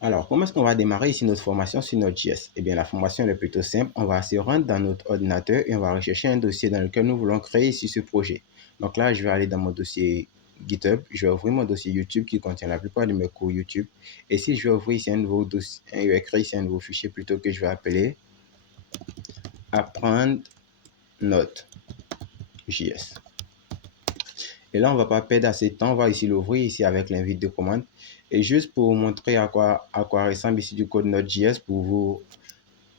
Alors, comment est-ce qu'on va démarrer ici notre formation sur Node.js? Eh bien, la formation elle est plutôt simple. On va se rendre dans notre ordinateur et on va rechercher un dossier dans lequel nous voulons créer ici ce projet. Donc là, je vais aller dans mon dossier GitHub. Je vais ouvrir mon dossier YouTube qui contient la plupart de mes cours YouTube. Et si je vais ouvrir ici un nouveau dossier, je vais créer ici un nouveau fichier plutôt que je vais appeler apprendre Node.js. Et là, on ne va pas perdre assez de temps. On va ici l'ouvrir ici avec l'invite de commande. Et juste pour vous montrer à quoi ressemble ici du code Node.js, pour vous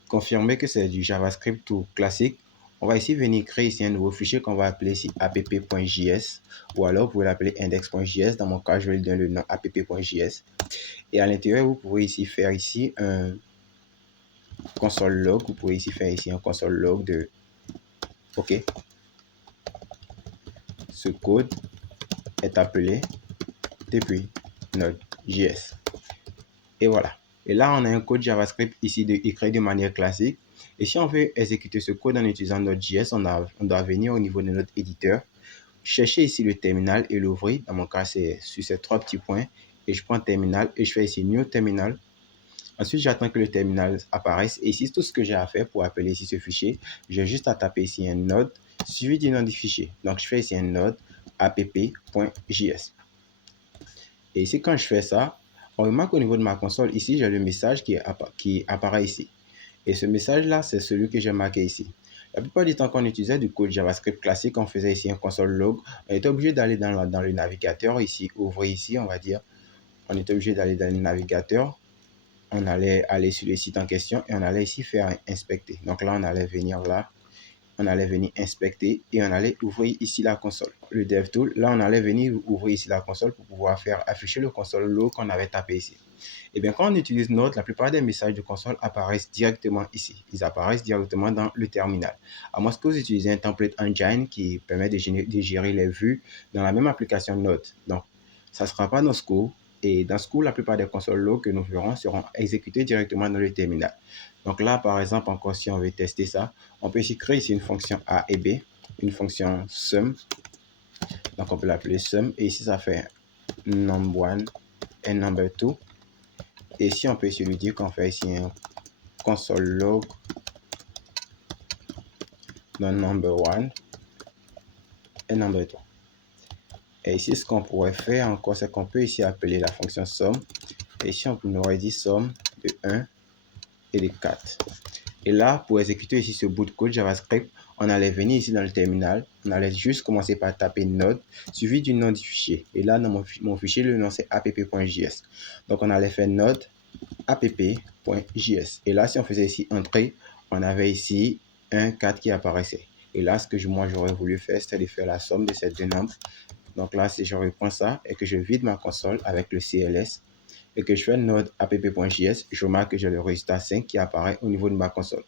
confirmer que c'est du JavaScript tout classique, on va ici venir créer ici un nouveau fichier qu'on va appeler ici app.js, ou alors vous pouvez l'appeler index.js. Dans mon cas, je vais lui donner le nom app.js. Et à l'intérieur, vous pouvez ici faire ici un console log. Vous pouvez ici faire ici un console log de OK. Ce code est appelé depuis Node.js. Et voilà. Et là, on a un code JavaScript ici écrit de manière classique. Et si on veut exécuter ce code en utilisant Node.js, on doit venir au niveau de notre éditeur, chercher ici le terminal et l'ouvrir. Dans mon cas, c'est sur ces trois petits points. Et je prends terminal et je fais ici New Terminal. Ensuite, j'attends que le terminal apparaisse. Et ici, tout ce que j'ai à faire pour appeler ici ce fichier, j'ai juste à taper ici un node suivi du nom du fichier. Donc, je fais ici un node app.js. Et ici, quand je fais ça, on remarque au niveau de ma console, ici, j'ai le message qui apparaît ici. Et ce message-là, c'est celui que j'ai marqué ici. La plupart du temps, quand on utilisait du code JavaScript classique, on faisait ici un console log. On était obligé d'aller dans le navigateur, ici, ouvrir ici, on va dire. On était obligé d'aller dans le navigateur. On allait aller sur le site en question et on allait ici faire inspecter. Donc là, on allait venir là. On allait venir inspecter et on allait ouvrir ici la console. Le DevTool, là, on allait venir ouvrir ici la console pour pouvoir faire afficher le console log qu'on avait tapé ici. Et bien, quand on utilise Node, la plupart des messages de console apparaissent directement ici. Ils apparaissent directement dans le terminal. À moins que vous utilisez un template engine qui permet de gérer les vues dans la même application Node. Donc, ça ne sera pas dans ce cours. Et dans ce cours, la plupart des consoles log que nous verrons seront exécutées directement dans le terminal. Donc là, par exemple, encore si on veut tester ça, on peut ici créer ici une fonction A et B, une fonction sum. Donc on peut l'appeler sum. Et ici, ça fait num1 et num2. Et ici, on peut ici lui dire qu'on fait ici un console log dans number1 et number2. Et ici, ce qu'on pourrait faire encore, c'est qu'on peut ici appeler la fonction sum. Et ici, on aurait dit sum de 1 et de 4. Et là, pour exécuter ici ce bout de code JavaScript, on allait venir ici dans le terminal. On allait juste commencer par taper node, suivi du nom du fichier. Et là, dans mon fichier, le nom c'est app.js. Donc, on allait faire node app.js. Et là, si on faisait ici entrée, on avait ici un 4 qui apparaissait. Et là, ce que moi, j'aurais voulu faire, c'était de faire la somme de ces deux nombres. Donc là, si je reprends ça et que je vide ma console avec le CLS et que je fais node app.js, je remarque que j'ai le résultat 5 qui apparaît au niveau de ma console.